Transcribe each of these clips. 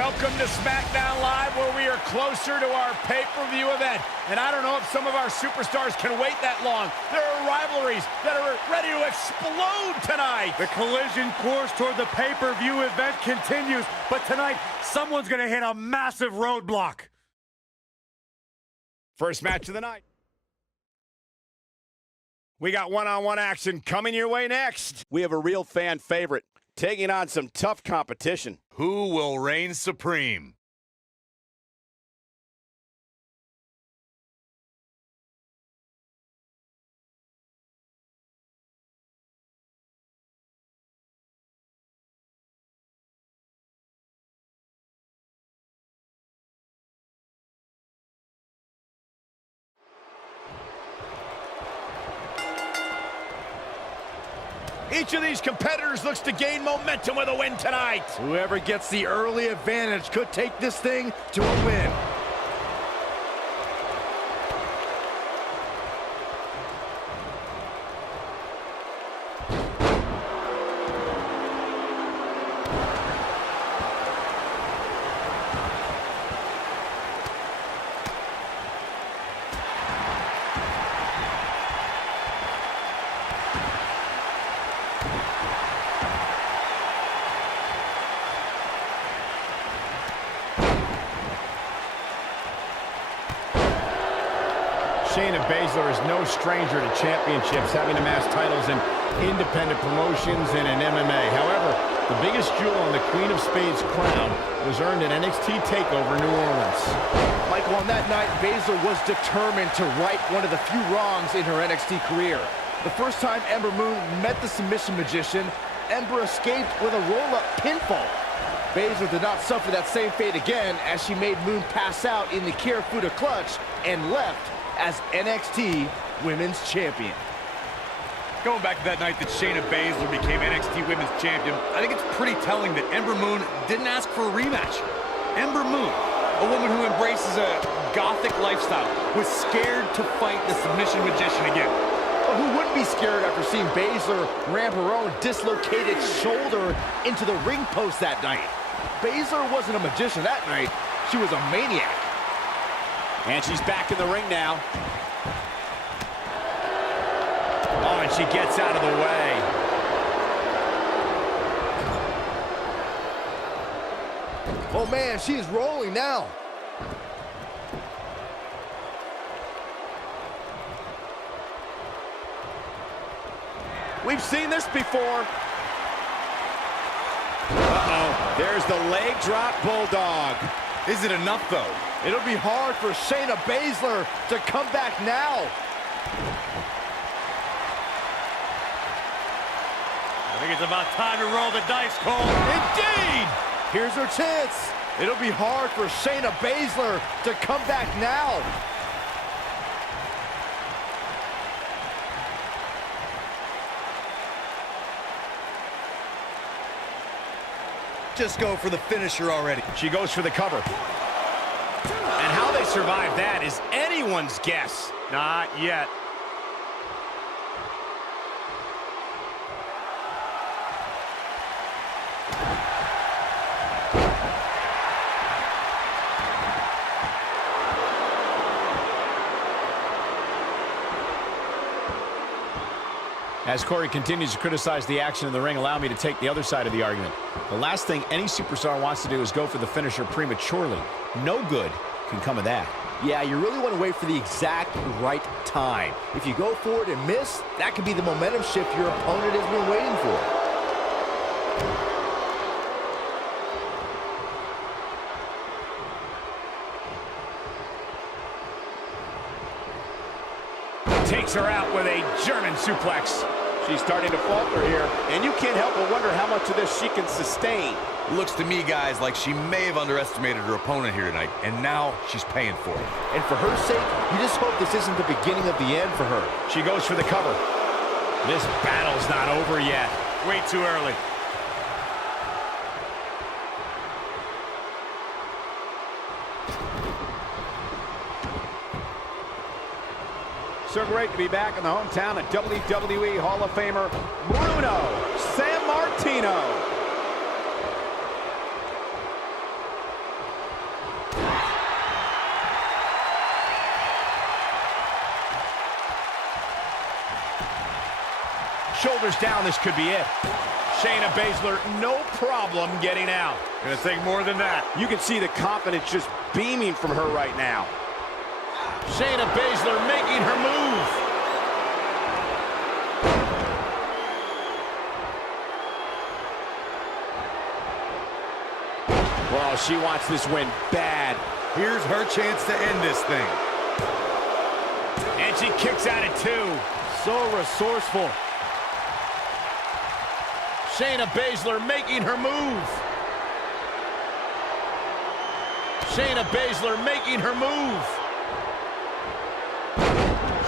Welcome to SmackDown Live, where we are closer to our pay-per-view event. And I don't know if some of our superstars can wait that long. There are rivalries that are ready to explode tonight. The collision course toward the pay-per-view event continues, but tonight, someone's going to hit a massive roadblock. First match of the night. We got one-on-one action coming your way next. We have a real fan favorite taking on some tough competition. Who will reign supreme? Each of these competitors looks to gain momentum with a win tonight. Whoever gets the early advantage could take this thing to a win. Shayna Baszler is no stranger to championships, having amassed titles in independent promotions and in MMA. However, the biggest jewel on the Queen of Spades crown was earned in NXT TakeOver New Orleans. Michael, on that night, Baszler was determined to right one of the few wrongs in her NXT career. The first time Ember Moon met the submission magician, Ember escaped with a roll-up pinfall. Baszler did not suffer that same fate again as she made Moon pass out in the Kirifuda clutch and left as NXT Women's Champion. Going back to that night that Shayna Baszler became NXT Women's Champion, I think it's pretty telling that Ember Moon didn't ask for a rematch. Ember Moon, a woman who embraces a gothic lifestyle, was scared to fight the submission magician again. Well, who wouldn't be scared after seeing Baszler ram her own dislocated shoulder into the ring post that night? Baszler wasn't a magician that night, she was a maniac. And she's back in the ring now. Oh, and she gets out of the way. Oh man, she is rolling now. We've seen this before. Uh-oh. There's the leg drop bulldog. Is it enough, though? It'll be hard for Shayna Baszler to come back now. I think it's about time to roll the dice, Cole. Indeed! Here's her chance. It'll be hard for Shayna Baszler to come back now. Just go for the finisher already. She goes for the cover. And how they survive that is anyone's guess. Not yet. As Corey continues to criticize the action in the ring, allow me to take the other side of the argument. The last thing any superstar wants to do is go for the finisher prematurely. No good can come of that. Yeah, you really want to wait for the exact right time. If you go for it and miss, that could be the momentum shift your opponent has been waiting for. Takes her out with a German suplex. She's starting to falter here, and you can't help but wonder how much of this she can sustain. Looks to me, guys, like she may have underestimated her opponent here tonight, and now she's paying for it. And for her sake, you just hope this isn't the beginning of the end for her. She goes for the cover. This battle's not over yet. Way too early. So great to be back in the hometown of WWE Hall of Famer Bruno Sammartino. Shoulders down, this could be it. Shayna Baszler, no problem getting out. Gonna take more than that. You can see the confidence just beaming from her right now. Shayna Baszler making her move. Well, she wants this win bad. Here's her chance to end this thing. And she kicks out at 2. So resourceful. Shayna Baszler making her move. Shayna Baszler making her move.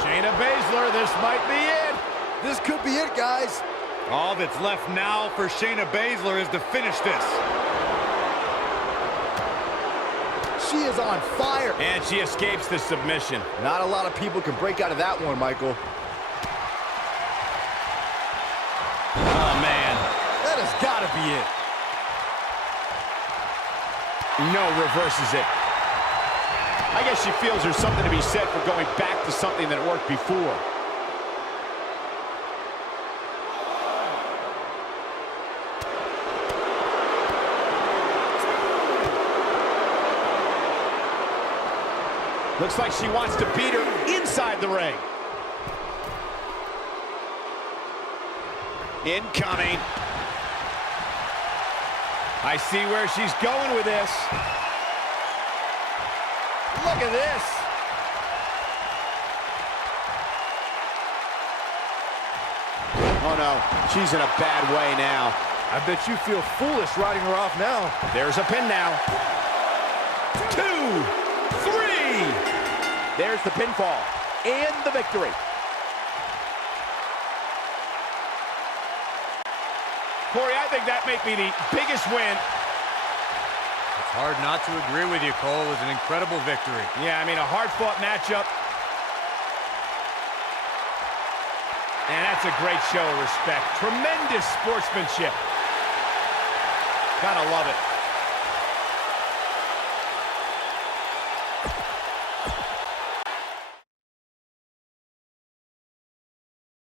Shayna Baszler, this might be it. This could be it, guys. All that's left now for Shayna Baszler is to finish this. She is on fire. And she escapes the submission. Not a lot of people can break out of that one, Michael. Oh, man. That has got to be it. No, reverses it. I guess she feels there's something to be said for going back to something that worked before. Looks like she wants to beat her inside the ring. Incoming. I see where she's going with this. Look at this. Oh no, she's in a bad way now. I bet you feel foolish riding her off now. There's a pin now. 2, 3. There's the pinfall and the victory. Corey, I think that may be the biggest win. It's hard not to agree with you, Cole. It was an incredible victory. Yeah, I mean, a hard-fought matchup. And that's a great show of respect. Tremendous sportsmanship. Gotta love it.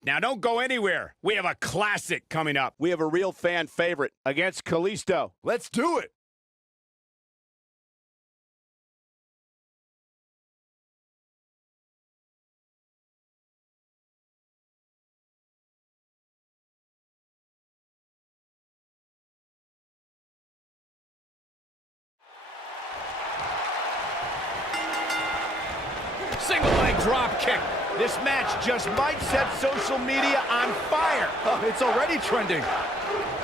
Now, don't go anywhere. We have a classic coming up. We have a real fan favorite against Kalisto. Let's do it. Single leg drop kick. This match just might set social media on fire. Oh, it's already trending.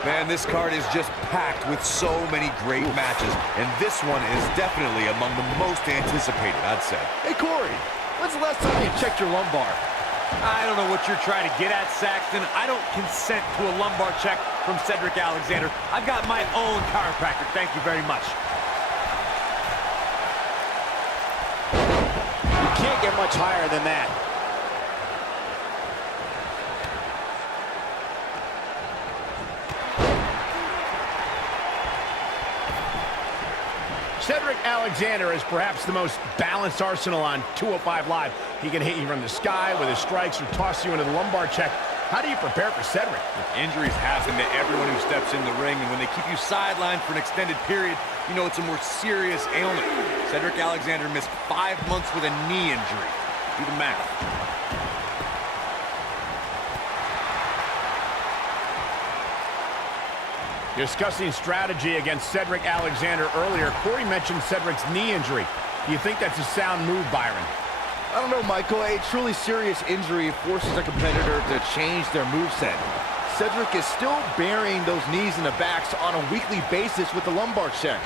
Man, this card is just packed with so many great matches, and this one is definitely among the most anticipated, I'd say. Hey, Corey, when's the last time you checked your lumbar? I don't know what you're trying to get at, Saxton. I don't consent to a lumbar check from Cedric Alexander. I've got my own chiropractor. Thank you very much. You can't get much higher than that. Cedric Alexander is perhaps the most balanced arsenal on 205 Live. He can hit you from the sky with his strikes or toss you into the lumbar check. How do you prepare for Cedric? Injuries happen to everyone who steps in the ring, and when they keep you sidelined for an extended period, you know it's a more serious ailment. Cedric Alexander missed 5 months with a knee injury. Do the math. Discussing strategy against Cedric Alexander earlier, Corey mentioned Cedric's knee injury. Do you think that's a sound move, Byron? I don't know, Michael. A truly serious injury forces a competitor to change their moveset. Cedric is still burying those knees in the backs on a weekly basis with the lumbar check.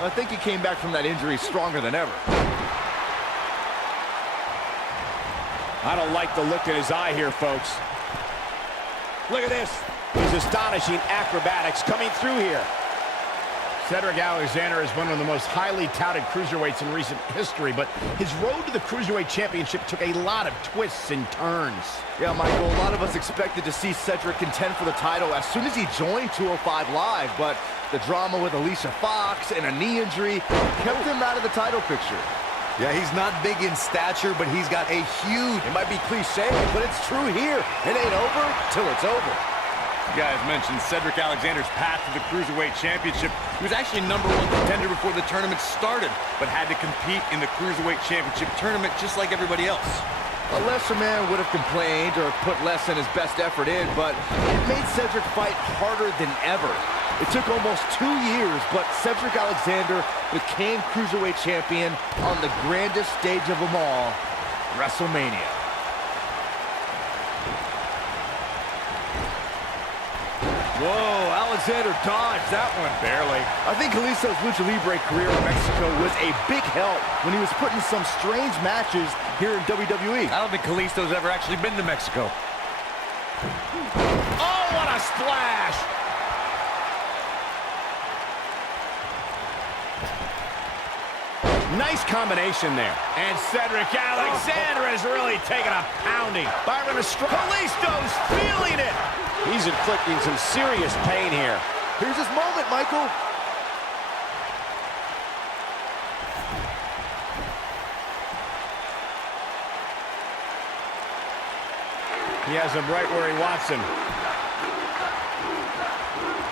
I think he came back from that injury stronger than ever. I don't like the look in his eye here, folks. Look at this. His astonishing acrobatics coming through here. Cedric Alexander is one of the most highly touted cruiserweights in recent history, but his road to the Cruiserweight Championship took a lot of twists and turns. Yeah, Michael, a lot of us expected to see Cedric contend for the title as soon as he joined 205 Live, but the drama with Alicia Fox and a knee injury kept him out of the title picture. Yeah, he's not big in stature, but he's got a huge... It might be cliche, but it's true here. It ain't over till it's over. You guys mentioned Cedric Alexander's path to the Cruiserweight Championship. He was actually #1 contender before the tournament started, but had to compete in the Cruiserweight Championship tournament just like everybody else. A lesser man would have complained or put less than his best effort in, but it made Cedric fight harder than ever. It took almost 2 years, but Cedric Alexander became Cruiserweight Champion on the grandest stage of them all, WrestleMania. Whoa, Alexander dodged that one. Barely. I think Kalisto's Lucha Libre career in Mexico was a big help when he was put in some strange matches here in WWE. I don't think Kalisto's ever actually been to Mexico. Oh, what a splash! Nice combination there. And Cedric Alexander has really taken a pounding. Byron Kalisto's feeling it. He's inflicting some serious pain here. Here's his moment, Michael. He has him right where he wants him.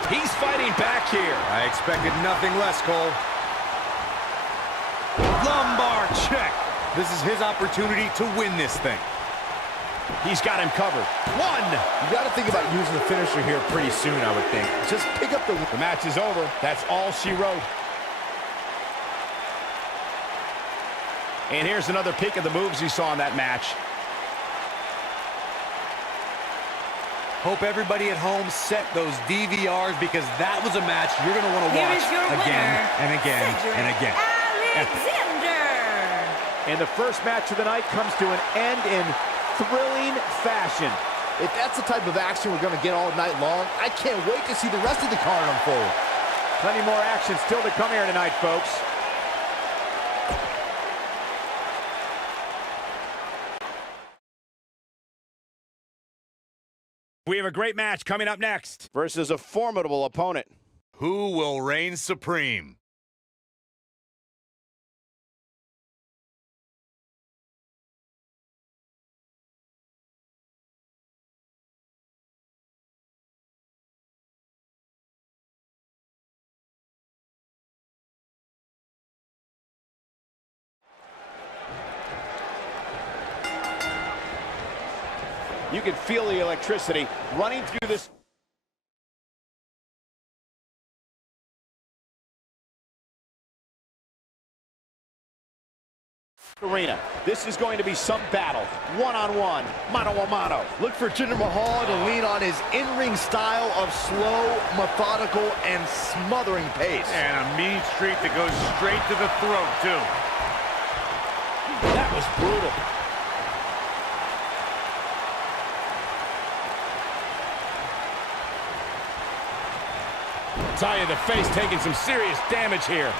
He's fighting back here. I expected nothing less, Cole. Lumbar check. This is his opportunity to win this thing. He's got him covered. One. You got to think about using the finisher here pretty soon, I would think. Just pick up the... The match is over. That's all she wrote. And here's another peek of the moves you saw in that match. Hope everybody at home set those DVRs because that was a match you're going to want to watch again and again and again. Alexander. And the first match of the night comes to an end in thrilling fashion. If that's the type of action we're going to get all night long, I can't wait to see the rest of the card unfold. Plenty more action still to come here tonight, folks. We have a great match coming up next versus a formidable opponent. Who will reign supreme? You can feel the electricity running through this arena. This is going to be some battle. One-on-one, mano-a-mano. Look for Jinder Mahal to lean on his in-ring style of slow, methodical, and smothering pace. And a mean streak that goes straight to the throat, too. That was brutal. Tie of the face taking some serious damage here.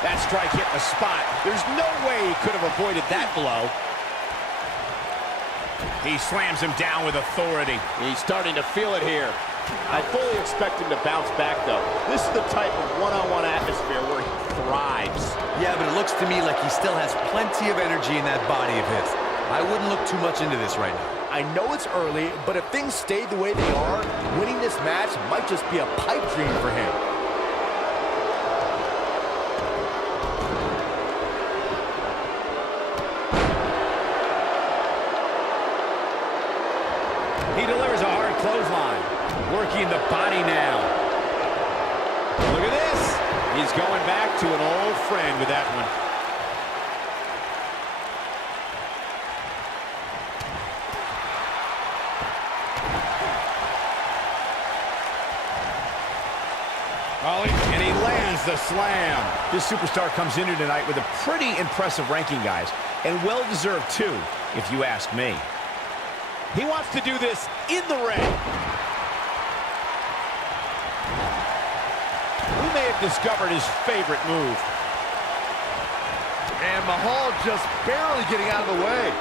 That strike hit the spot. There's no way he could have avoided that blow. He slams him down with authority. He's starting to feel it here. I fully expect him to bounce back, though. This is the type of one-on-one atmosphere where he thrives. Yeah, but it looks to me like he still has plenty of energy in that body of his. I wouldn't look too much into this right now. I know it's early, but if things stay the way they are, winning this match might just be a pipe dream for him. He delivers a hard clothesline. Working the body now. Look at this. He's going back to an old friend with that one. And he lands the slam. This superstar comes in here tonight with a pretty impressive ranking, guys. And well-deserved, too, if you ask me. He wants to do this in the ring. We may have discovered his favorite move. And Mahal just barely getting out of the way.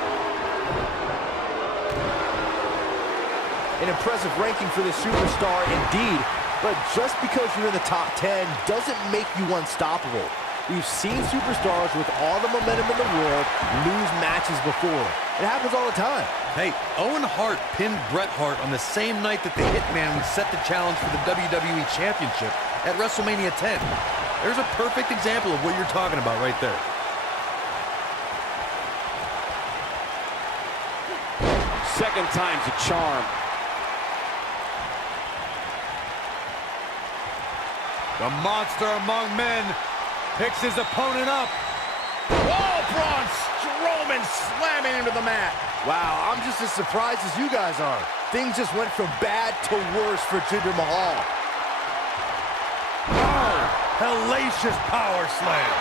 An impressive ranking for this superstar indeed, but just because you're in the top 10 doesn't make you unstoppable. We've seen superstars with all the momentum in the world lose matches before. It happens all the time. Hey, Owen Hart pinned Bret Hart on the same night that the Hitman would set the challenge for the WWE Championship at WrestleMania 10. There's a perfect example of what you're talking about right there. Second time's a charm. The monster among men picks his opponent up. Oh, Braun Strowman slamming into the mat. Wow, I'm just as surprised as you guys are. Things just went from bad to worse for Jinder Mahal. Oh, hellacious power slam.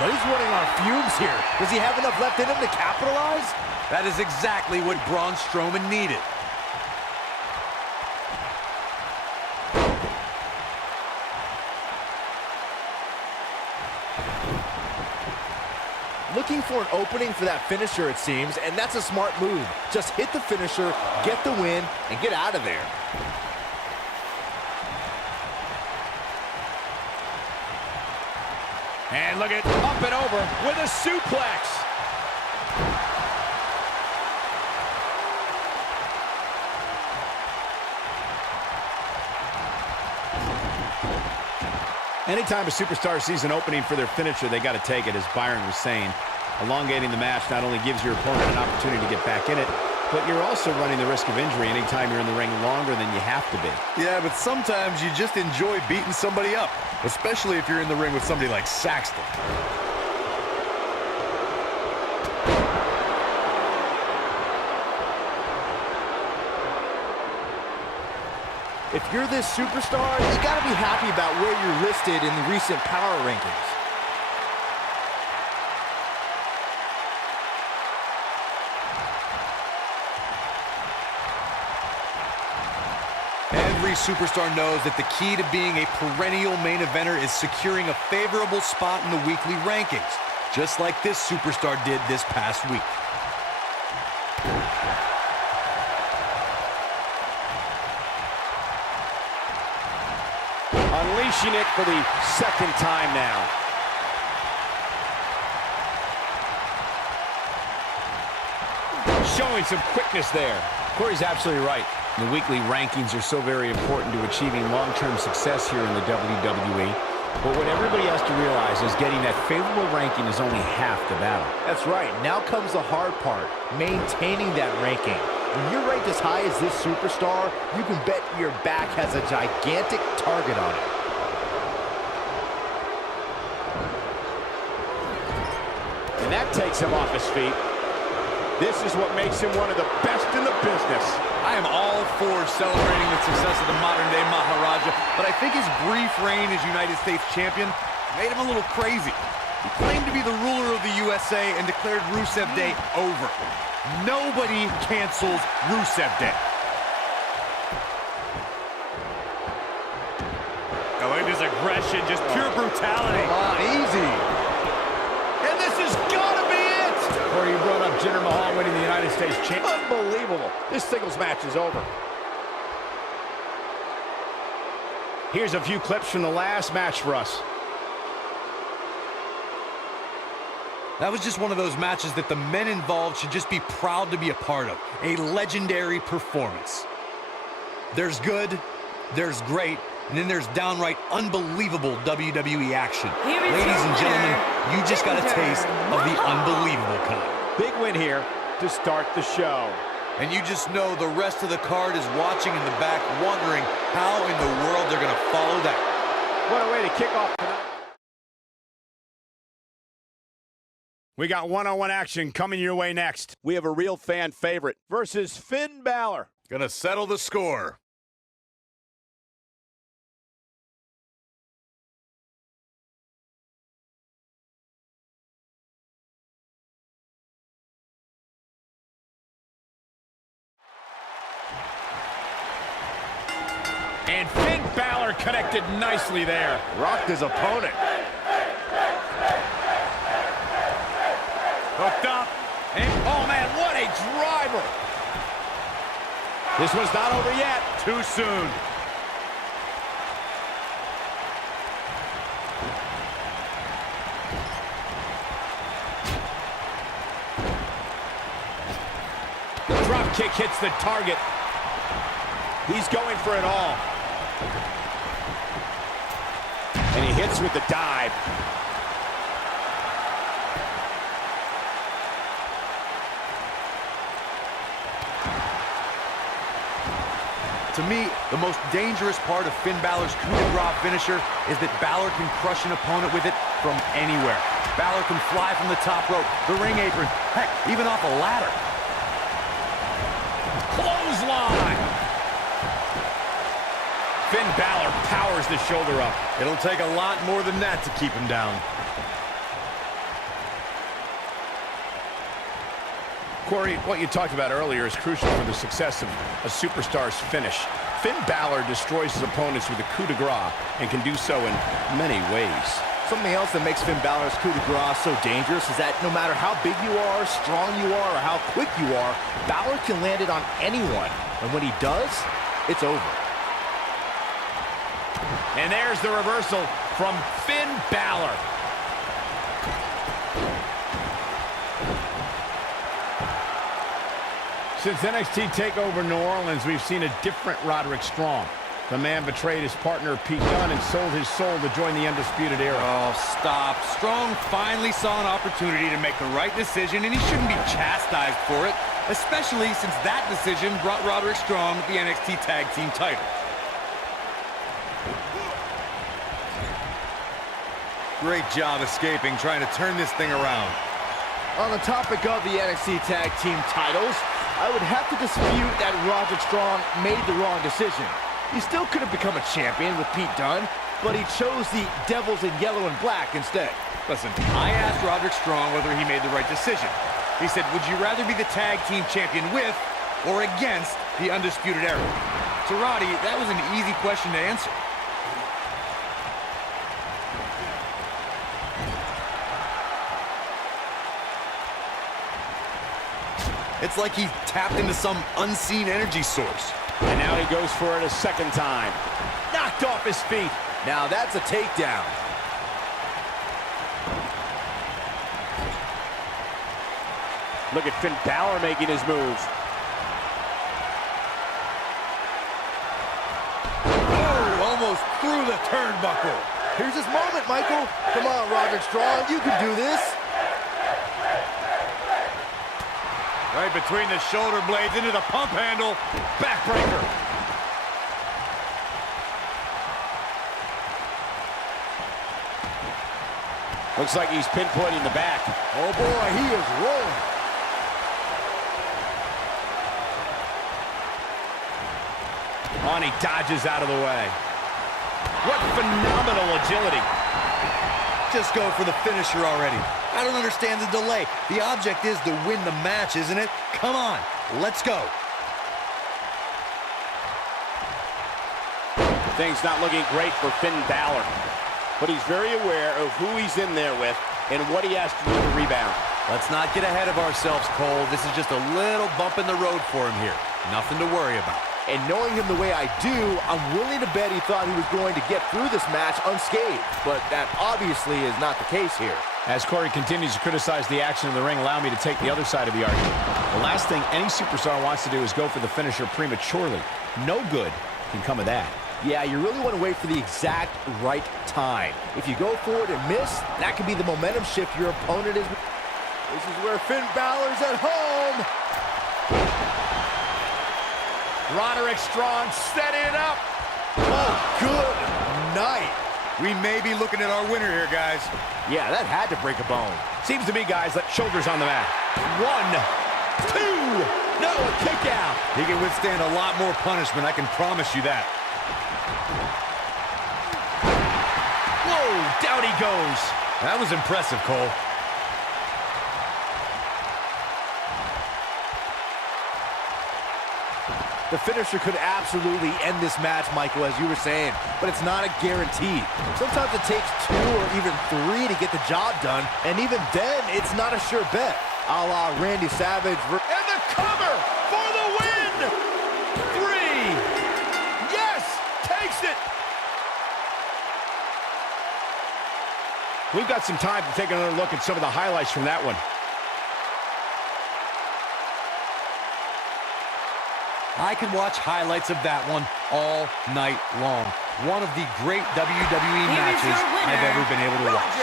But he's running on fumes here. Does he have enough left in him to capitalize? That is exactly what Braun Strowman needed. Looking for an opening for that finisher, it seems, and that's a smart move. Just hit the finisher, get the win, and get out of there. And look at up and over with a suplex. Anytime a superstar sees an opening for their finisher, they got to take it, as Byron was saying. Elongating the match not only gives your opponent an opportunity to get back in it, but you're also running the risk of injury anytime you're in the ring longer than you have to be. Yeah, but sometimes you just enjoy beating somebody up, especially if you're in the ring with somebody like Saxton. If you're this superstar, you got to be happy about where you're listed in the recent power rankings. Every superstar knows that the key to being a perennial main eventer is securing a favorable spot in the weekly rankings, just like this superstar did this past week. Unleashing it for the second time now. Showing some quickness there. Corey's absolutely right. The weekly rankings are so very important to achieving long-term success here in the WWE. But what everybody has to realize is getting that favorable ranking is only half the battle. That's right. Now comes the hard part, maintaining that ranking. When you're ranked as high as this superstar, you can bet your back has a gigantic target on it. And that takes him off his feet. This is what makes him one of the best in the business. I am all for celebrating the success of the modern-day Maharaja, but I think his brief reign as United States champion made him a little crazy. He claimed to be the ruler of the USA and declared Rusev Day over. Nobody cancels Rusev Day. Oh, look at this aggression, just pure brutality. Come on, easy. And this has got to be it! Corey, you brought up Jinder Mahal winning the United States Championship. Unbelievable. This singles match is over. Here's a few clips from the last match for us. That was just one of those matches that the men involved should just be proud to be a part of. A legendary performance. There's good, there's great, and then there's downright unbelievable WWE action. Ladies and gentlemen, you just got a taste of the unbelievable kind. Big win here to start the show. And you just know the rest of the card is watching in the back, wondering how in the world they're going to follow that. What a way to kick off tonight. We got one-on-one action coming your way next. We have a real fan favorite versus Finn Balor. Gonna settle the score. And Finn Balor connected nicely there. Rocked his opponent. Hooked up. And, oh man, what a driver. This one's not over yet. Too soon. The drop kick hits the target. He's going for it all. And he hits with the dive. To me, the most dangerous part of Finn Balor's coup de grace finisher is that Balor can crush an opponent with it from anywhere. Balor can fly from the top rope, the ring apron, heck, even off a ladder. Clothesline! Finn Balor powers the shoulder up. It'll take a lot more than that to keep him down. Corey, what you talked about earlier is crucial for the success of a superstar's finish. Finn Balor destroys his opponents with a coup de grace and can do so in many ways. Something else that makes Finn Balor's coup de grace so dangerous is that no matter how big you are, strong you are, or how quick you are, Balor can land it on anyone. And when he does, it's over. And there's the reversal from Finn Balor. Since NXT TakeOver New Orleans, we've seen a different Roderick Strong. The man betrayed his partner Pete Dunne and sold his soul to join the Undisputed Era. Oh, stop. Strong finally saw an opportunity to make the right decision, and he shouldn't be chastised for it, especially since that decision brought Roderick Strong the NXT Tag Team title. Great job escaping, trying to turn this thing around. On the topic of the NXT Tag Team titles, I would have to dispute that Roderick Strong made the wrong decision. He still could have become a champion with Pete Dunne, but he chose the Devils in yellow and black instead. Listen, I asked Roderick Strong whether he made the right decision. He said, would you rather be the tag team champion with or against the Undisputed Era? To Roddy, that was an easy question to answer. It's like he tapped into some unseen energy source. And now he goes for it a second time. Knocked off his feet. Now that's a takedown. Look at Finn Balor making his moves. Oh, almost through the turnbuckle. Here's his moment, Michael. Come on, Roderick Strong, you can do this. Right between the shoulder blades into the pump handle. Backbreaker. Looks like he's pinpointing the back. Oh boy, he is rolling. On, he dodges out of the way. What phenomenal agility. Just go for the finisher already. I don't understand the delay. The object is to win the match, isn't it? Come on, let's go. Things not looking great for Finn Balor, but he's very aware of who he's in there with and what he has to do to rebound. Let's not get ahead of ourselves, Cole. This is just a little bump in the road for him here. Nothing to worry about. And knowing him the way I do, I'm willing to bet he thought he was going to get through this match unscathed. But that obviously is not the case here. As Corey continues to criticize the action in the ring, allow me to take the other side of the argument. The last thing any superstar wants to do is go for the finisher prematurely. No good can come of that. Yeah, you really want to wait for the exact right time. If you go for it and miss, that could be the momentum shift your opponent is. This is where Finn Balor's at home. Roderick Strong setting it up. Oh, good night. We may be looking at our winner here, guys. Yeah, that had to break a bone. Seems to be, guys, let shoulders on the mat. 1, 2, no, a kick out. He can withstand a lot more punishment, I can promise you that. Whoa, down he goes. That was impressive, Cole. The finisher could absolutely end this match, Michael, as you were saying, but it's not a guarantee. Sometimes it takes 2 or even 3 to get the job done, and even then, it's not a sure bet. A la Randy Savage. And the cover for the win! We've got some time to take another look at some of the highlights from that one. I could watch highlights of that one all night long. One of the great WWE matches I've ever been able to watch.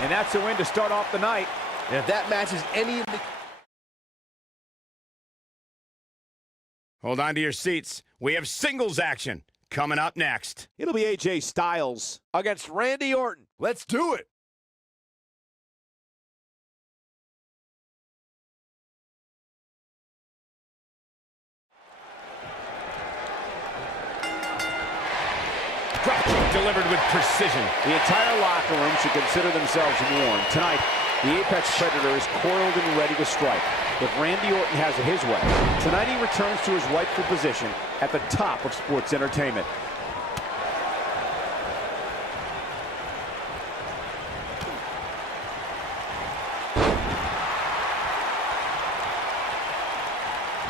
And that's a win to start off the night. And if that match is any of the... Hold on to your seats. We have singles action coming up next. It'll be AJ Styles against Randy Orton. Let's do it. Drop kick delivered with precision. The entire locker room should consider themselves warned. Tonight, the Apex Predator is coiled and ready to strike. If Randy Orton has it his way, tonight he returns to his rightful position at the top of sports entertainment.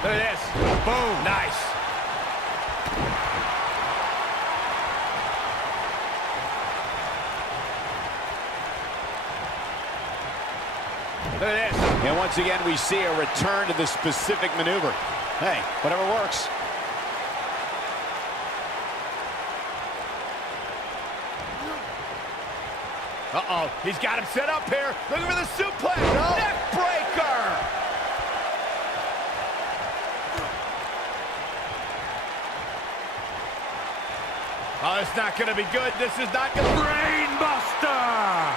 Look at this. Boom. Nice. Look at this. And once again, we see a return to the specific maneuver. Hey, whatever works. Uh-oh. He's got him set up here. Looking for the suplex. No. Neck breaker. Oh, it's not going to be good. This is not going to... Brainbuster!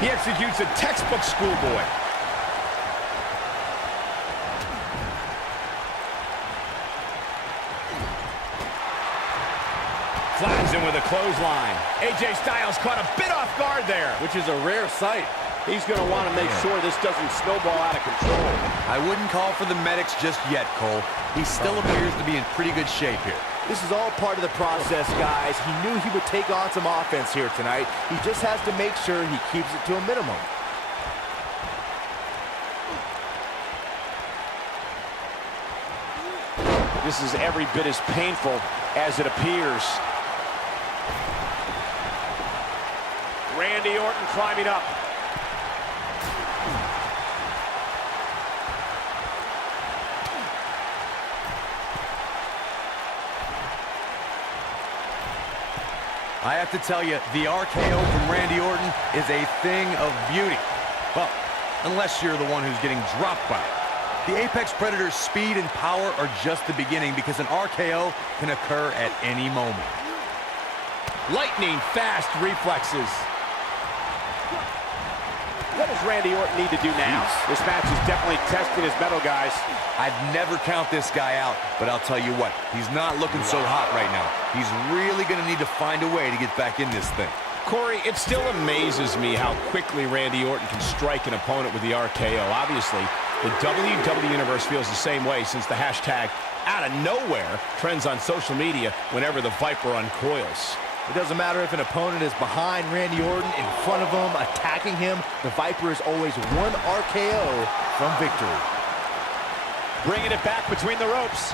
He executes a textbook schoolboy. Flattens him with a clothesline. AJ Styles caught a bit off guard there. Which is a rare sight. He's going to want to make sure this doesn't snowball out of control. I wouldn't call for the medics just yet, Cole. He still appears to be in pretty good shape here. This is all part of the process, guys. He knew he would take on some offense here tonight. He just has to make sure he keeps it to a minimum. This is every bit as painful as it appears. Randy Orton climbing up. I have to tell you, the RKO from Randy Orton is a thing of beauty. Well, unless you're the one who's getting dropped by it. The Apex Predator's speed and power are just the beginning because an RKO can occur at any moment. Lightning fast reflexes. What does Randy Orton need to do now? This match is definitely testing his mettle, guys. I'd never count this guy out, but I'll tell you what, he's not looking so hot right now. He's really going to need to find a way to get back in this thing. Corey, it still amazes me how quickly Randy Orton can strike an opponent with the RKO. Obviously, the WWE Universe feels the same way since the hashtag out of nowhere trends on social media whenever the Viper uncoils. It doesn't matter if an opponent is behind Randy Orton, in front of him, attacking him. The Viper is always one RKO from victory. Bringing it back between the ropes.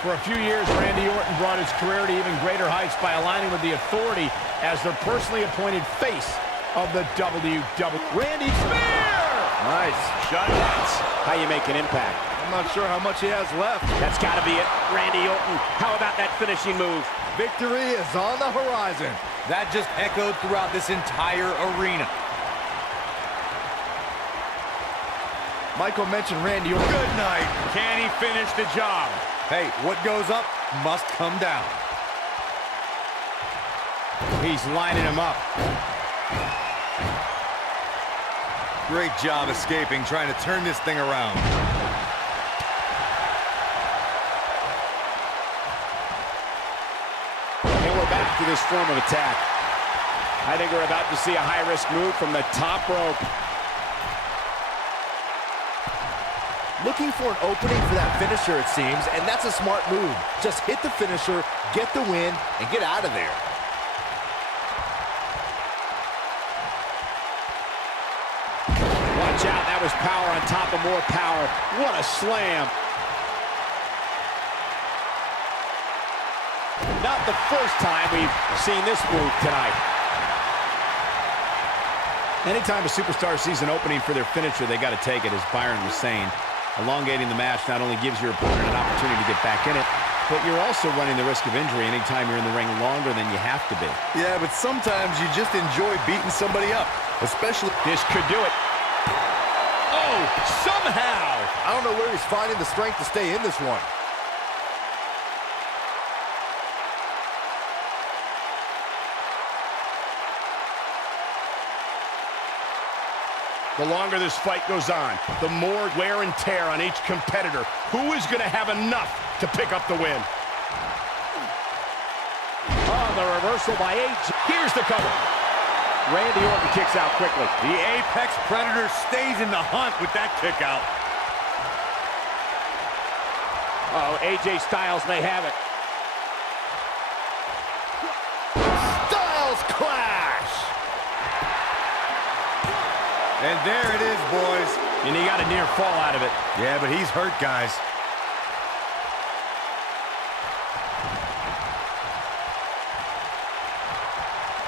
For a few years, Randy Orton brought his career to even greater heights by aligning with the Authority as their personally appointed face of the WWE. Randy Spear! Nice. Shot it. How you make an impact? I'm not sure how much he has left. That's got to be it. Randy Orton, how about that finishing move? Victory is on the horizon. That just echoed throughout this entire arena. Michael mentioned Randy Orton. Good night. Can he finish the job? Hey, what goes up must come down. He's lining him up. Great job escaping, trying to turn this thing around. And we're back to this form of attack. I think we're about to see a high-risk move from the top rope. Looking for an opening for that finisher, it seems, and that's a smart move. Just hit the finisher, get the win, and get out of there. Watch Watch out, that was power on top of more power. What a slam. Not the first time we've seen this move tonight. Anytime a superstar sees an opening for their finisher, they got to take it, as Byron was saying. Elongating the match not only gives your opponent an opportunity to get back in it, but you're also running the risk of injury anytime you're in the ring longer than you have to be. Yeah, but sometimes you just enjoy beating somebody up, especially... This could do it. Oh, somehow! I don't know where he's finding the strength to stay in this one. The longer this fight goes on, the more wear and tear on each competitor. Who is going to have enough to pick up the win? Oh, the reversal by AJ. Here's the cover. Randy Orton kicks out quickly. The Apex Predator stays in the hunt with that kick out. Oh, AJ Styles may have it. Styles clash! And there it is, boys. And he got a near fall out of it. Yeah, but he's hurt, guys.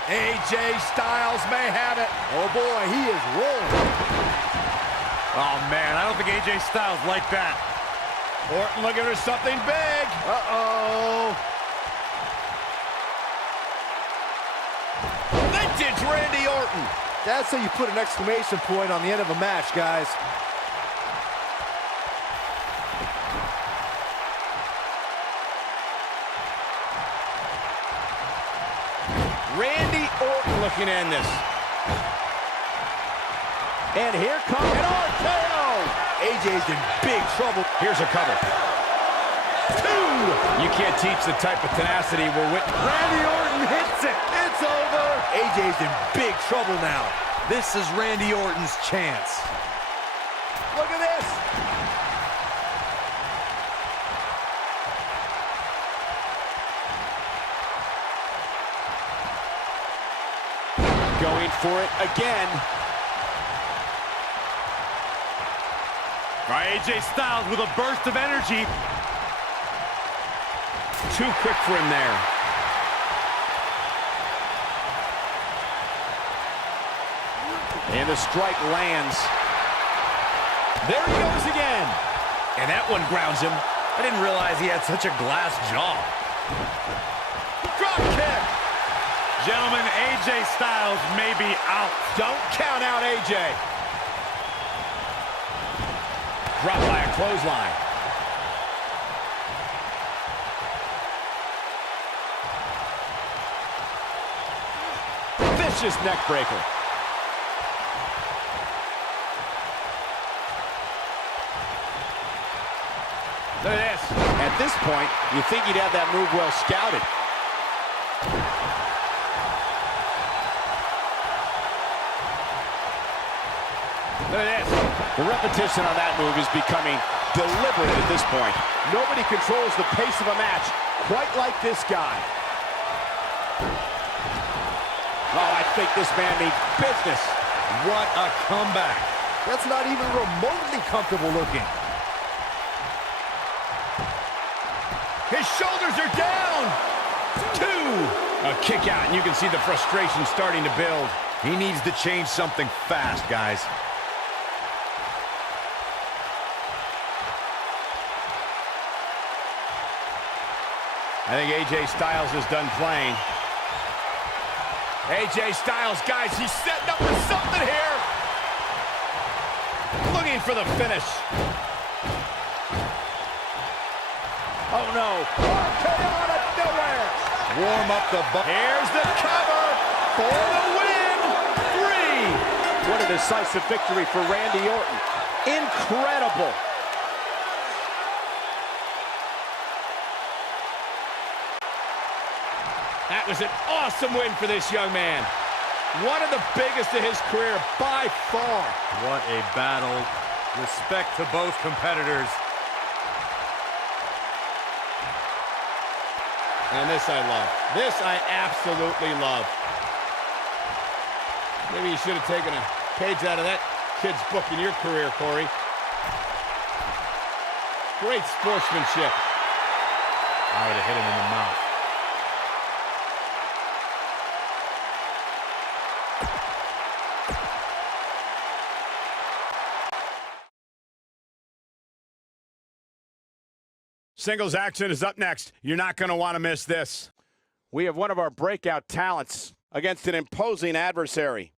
AJ Styles may have it. Oh boy, he is rolling. Oh, man, I don't think AJ Styles like that. Orton looking for something big. Uh-oh. Vintage Randy Orton. That's how you put an exclamation point on the end of a match, guys. Randy Orton looking to end this. And here comes an RKO. AJ's in big trouble. Here's a cover. Two! You can't teach the type of tenacity we're witnessing. Randy Orton hits it. It's over. AJ's in big trouble now. This is Randy Orton's chance. Look at this. Going for it again. All right, AJ Styles with a burst of energy. Too quick for him there. And the strike lands. There he goes again. And that one grounds him. I didn't realize he had such a glass jaw. Drop kick. Gentlemen, AJ Styles may be out. Don't count out AJ. Dropped by a clothesline. Vicious neck breaker. Look at this. At this point, you think he'd have that move well scouted. Look at this. The repetition on that move is becoming deliberate at this point. Nobody controls the pace of a match quite like this guy. Oh, I think this man means business. What a comeback. That's not even remotely comfortable looking. His shoulders are down. Two. A kick out, and you can see the frustration starting to build. He needs to change something fast, guys. I think AJ Styles is done playing. AJ Styles, guys, he's setting up for something here. Looking for the finish. Oh, no. RKO out of nowhere. Warm up the butt. Here's the cover for the win. 3. What a decisive victory for Randy Orton. Incredible. That was an awesome win for this young man. One of the biggest of his career by far. What a battle. Respect to both competitors. And this I love. This I absolutely love. Maybe you should have taken a page out of that kid's book in your career, Corey. Great sportsmanship. I would have hit him in the mouth. Singles action is up next. You're not going to want to miss this. We have one of our breakout talents against an imposing adversary.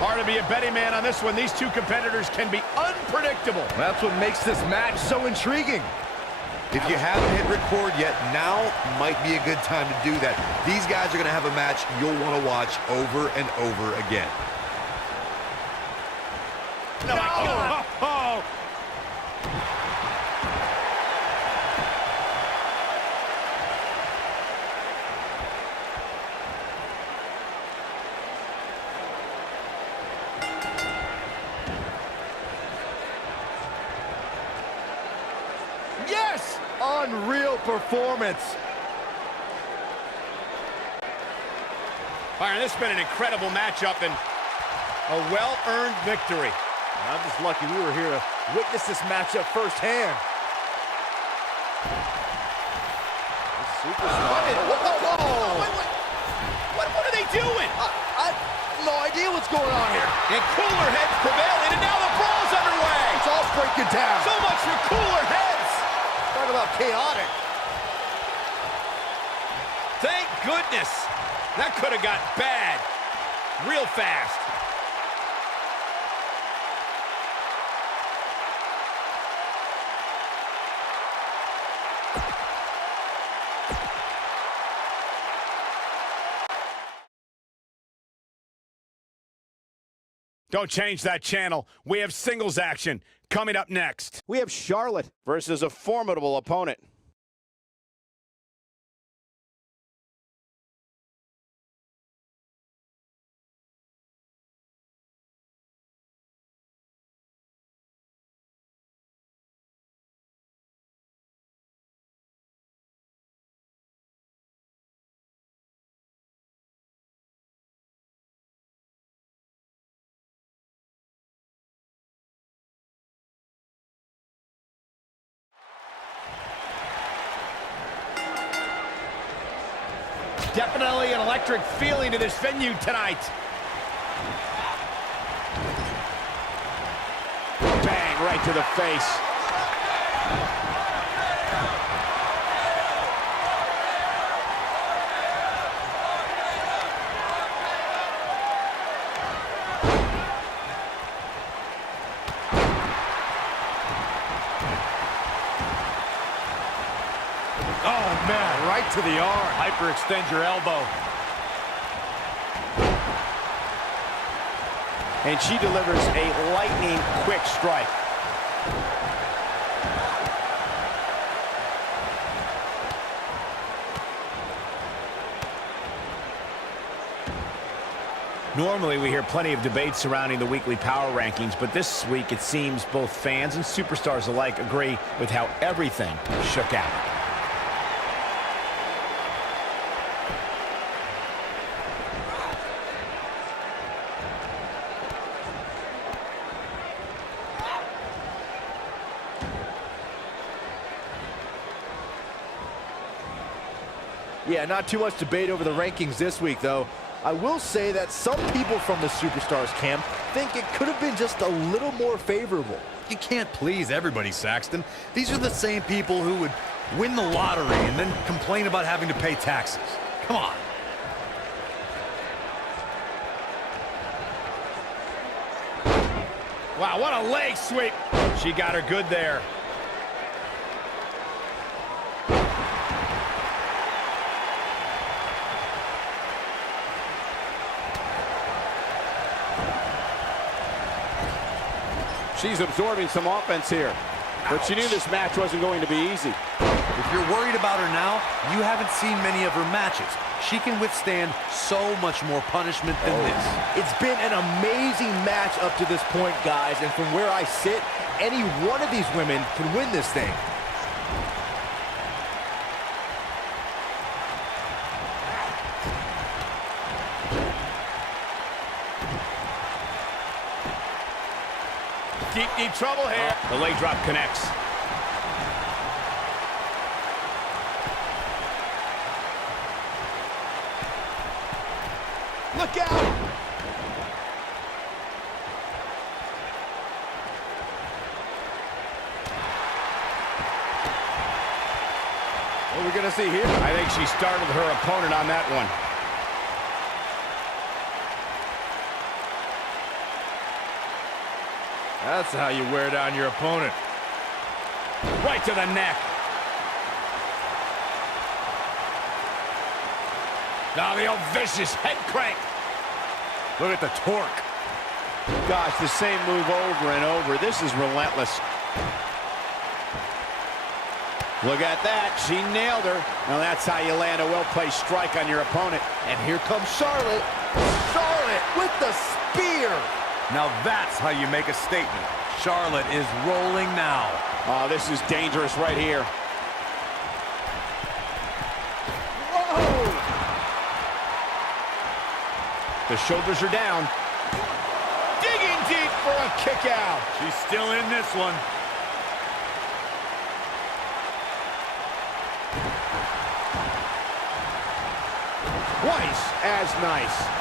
Hard to be a betting man on this one. These two competitors can be unpredictable. That's what makes this match so intriguing. If you haven't hit record yet, now might be a good time to do that. These guys are going to have a match you'll want to watch over and over again. No! Oh, oh. Yes! Unreal performance. Byron, this has been an incredible matchup and a well-earned victory. I'm just lucky we were here to witness this matchup firsthand. Superstar. What are they doing? I have no idea what's going on here. And cooler heads prevailing, and now the brawl's underway. It's all breaking down. So much for cooler heads. Talk about chaotic. Thank goodness. That could have got bad real fast. Don't change that channel. We have singles action coming up next. We have Charlotte versus a formidable opponent. Definitely an electric feeling to this venue tonight. Bang, right to the face. Oh, man, right to the arm. Hyperextend your elbow. And she delivers a lightning quick strike. Normally, we hear plenty of debate surrounding the weekly power rankings, but this week it seems both fans and superstars alike agree with how everything shook out. Yeah, not too much debate over the rankings this week, though. I will say that some people from the Superstars camp think it could have been just a little more favorable. You can't please everybody, Saxton. These are the same people who would win the lottery and then complain about having to pay taxes. Come on. Wow, what a leg sweep. She got her good there. She's absorbing some offense here. But she knew this match wasn't going to be easy. If you're worried about her now, you haven't seen many of her matches. She can withstand so much more punishment than this. It's been an amazing match up to this point, guys, and from where I sit, any one of these women can win this thing. Deep trouble here. The leg drop connects. Look out! What are we gonna see here? I think she started her opponent on that one. That's how you wear down your opponent. Right to the neck. Now the old vicious head crank. Look at the torque. Gosh, the same move over and over. This is relentless. Look at that. She nailed her. Now that's how you land a well-placed strike on your opponent. And here comes Charlotte. Charlotte with the spear. Now that's how you make a statement. Charlotte is rolling now. Oh, this is dangerous right here. Whoa! The shoulders are down. Digging deep for a kick out. She's still in this one. Twice as nice.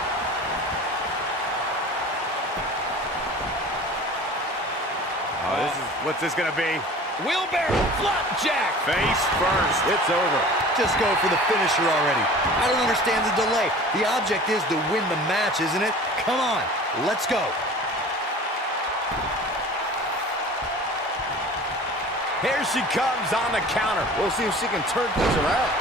What's this gonna be? Wheelbarrow flapjack. Face first. It's over. Just go for the finisher already. I don't understand the delay. The object is to win the match, isn't it? Come on, let's go. Here she comes on the counter. We'll see if she can turn things around.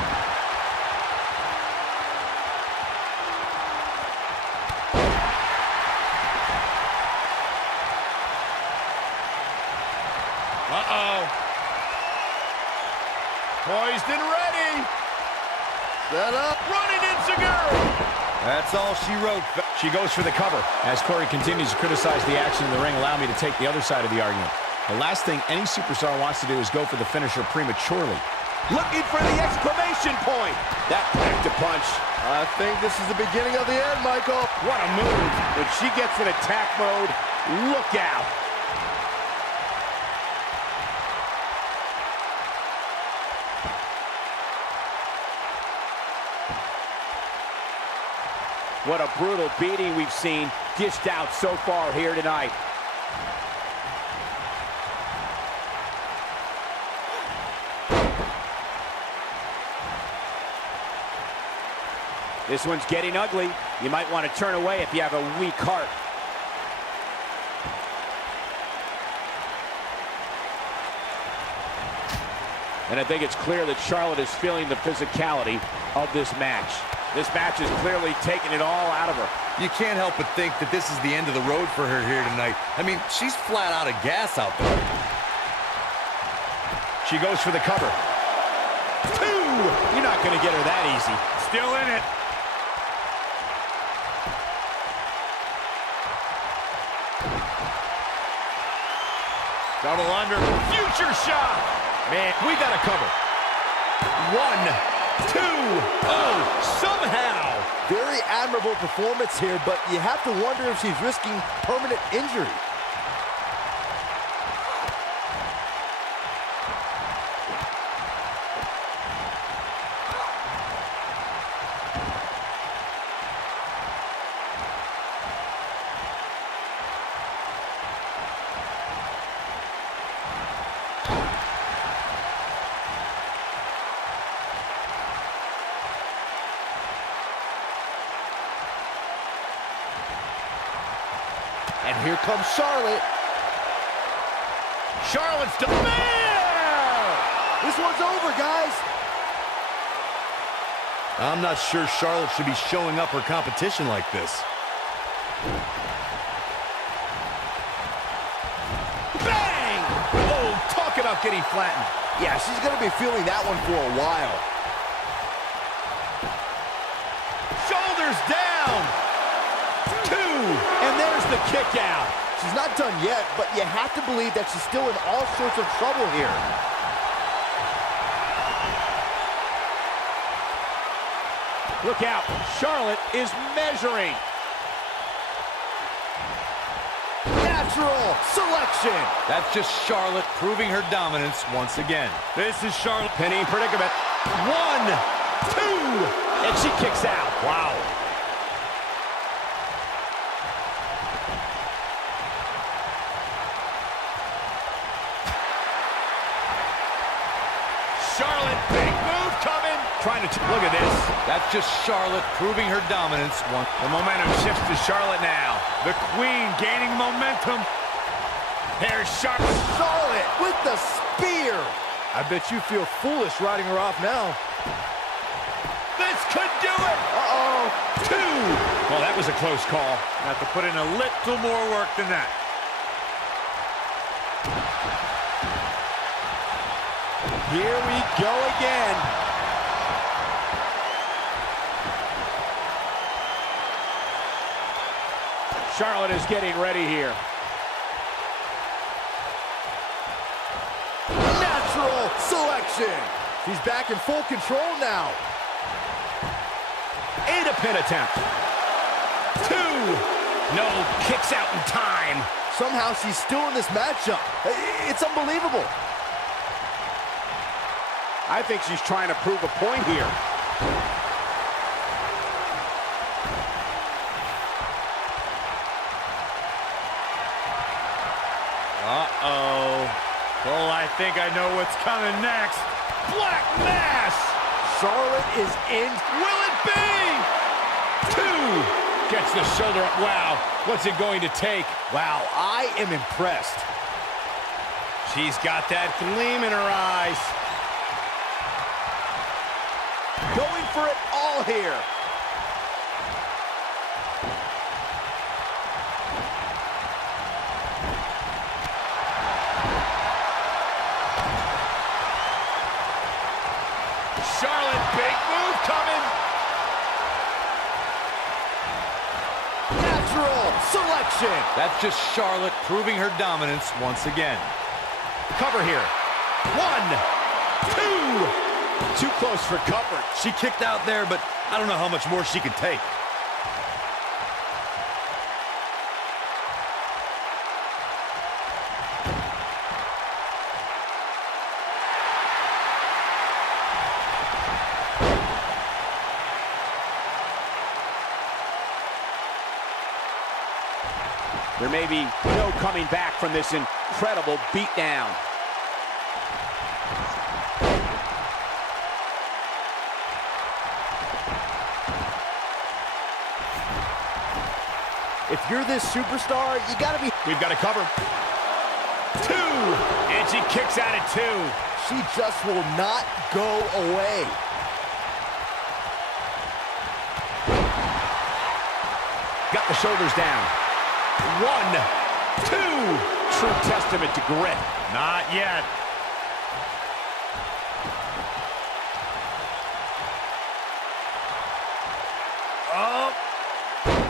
Uh-oh. Poised and ready. Set up. Running into girl. That's all she wrote. She goes for the cover. As Corey continues to criticize the action in the ring, allow me to take the other side of the argument. The last thing any superstar wants to do is go for the finisher prematurely. Looking for the exclamation point. That packed a punch. I think this is the beginning of the end, Michael. What a move. When she gets in attack mode, look out. What a brutal beating we've seen dished out so far here tonight. This one's getting ugly. You might want to turn away if you have a weak heart. And I think it's clear that Charlotte is feeling the physicality of this match. This match is clearly taking it all out of her. You can't help but think that this is the end of the road for her here tonight. I mean, she's flat out of gas out there. She goes for the cover. 2! You're not going to get her that easy. Still in it. Double under. Future shot. Man, we got a cover. 1, 2. Oh, somehow. Very admirable performance here, but you have to wonder if she's risking permanent injury. And here comes Charlotte. Charlotte's done. This one's over, guys. I'm not sure Charlotte should be showing up her competition like this. Bang! Oh, talk about getting flattened. Yeah, she's going to be feeling that one for a while. Shoulders down. 2, and there's the kick out. She's not done yet, but you have to believe that she's still in all sorts of trouble here. Look out. Charlotte is measuring. Natural selection. That's just Charlotte proving her dominance once again. This is Charlotte. Penny in predicament. 1, 2, and she kicks out. Wow. Charlotte, big move coming. Trying to look at this. That's just Charlotte proving her dominance once. The momentum shifts to Charlotte now. The Queen gaining momentum. There's Charlotte. Charlotte with the spear. I bet you feel foolish riding her off now. This could do it. Uh-oh. 2. Well, that was a close call. Have to put in a little more work than that. Here we go again. Charlotte is getting ready here. Natural selection. She's back in full control now. And a pin attempt. 2. No, kicks out in time. Somehow she's still in this matchup. It's unbelievable. I think she's trying to prove a point here. Uh-oh. Well, I think I know what's coming next. Black Mass. Charlotte is in. Will it be? 2. Gets the shoulder up. Wow. What's it going to take? Wow, I am impressed. She's got that gleam in her eyes. Going for it all here. Charlotte, big move coming. Natural selection. That's just Charlotte proving her dominance once again. Cover here. 1, 2. Too close for comfort. She kicked out there, but I don't know how much more she could take. There may be no coming back from this incredible beatdown. If you're this superstar, you gotta be. We've got to cover. 2. And she kicks out at 2. She just will not go away. Got the shoulders down. 1, 2. True testament to grit. Not yet. Oh.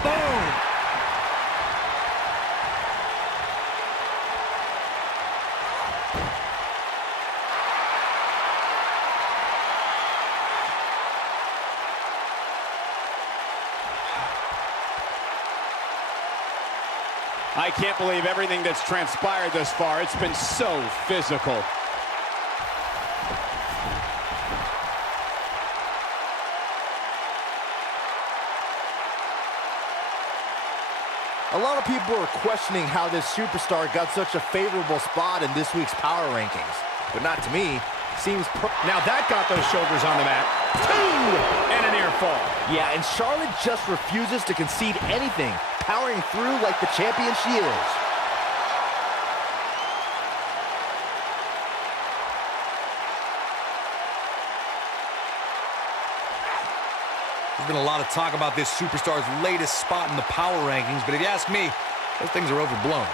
Boom. I can't believe everything that's transpired thus far. It's been so physical. A lot of people are questioning how this superstar got such a favorable spot in this week's power rankings. But not to me. Seems Now that got those shoulders on the mat. 2. And a near fall. Yeah, and Charlotte just refuses to concede anything, powering through like the champion she is. There's been a lot of talk about this superstar's latest spot in the power rankings, but if you ask me, those things are overblown.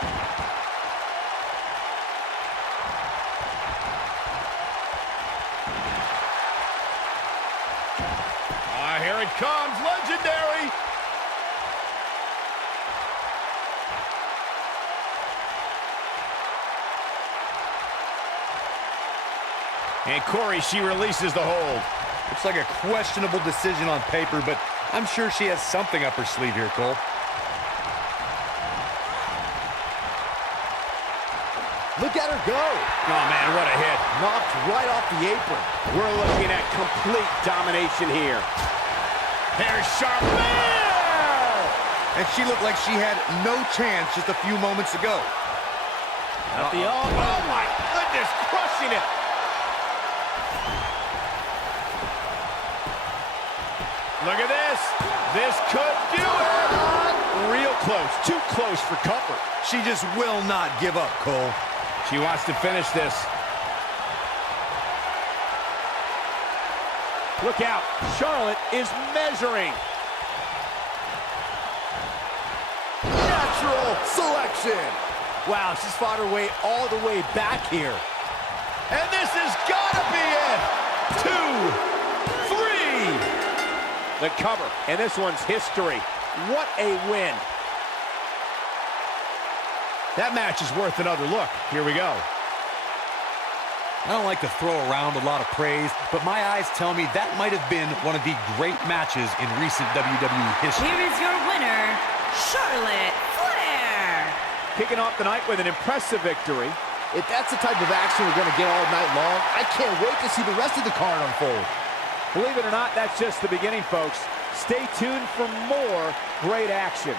Here it comes, legendary. And Corey, she releases the hold. Looks like a questionable decision on paper, but I'm sure she has something up her sleeve here, Cole. Look at her go. Oh, man, what a hit. Knocked right off the apron. We're looking at complete domination here. There's sharp. And she looked like she had no chance just a few moments ago. At the elbow. Oh, my goodness, crushing it. Look at this. This could do it. Real close. Too close for comfort. She just will not give up, Cole. She wants to finish this. Look out. Charlotte is measuring. Natural selection. Wow, she's fought her way all the way back here. And this has got to be it. 2, 3. The cover, and this one's history. What a win. That match is worth another look. Here we go. I don't like to throw around a lot of praise, but my eyes tell me that might have been one of the great matches in recent WWE history. Here is your winner, Charlotte Flair. Kicking off the night with an impressive victory. If that's the type of action we're going to get all night long, I can't wait to see the rest of the card unfold. Believe it or not, that's just the beginning, folks. Stay tuned for more great action.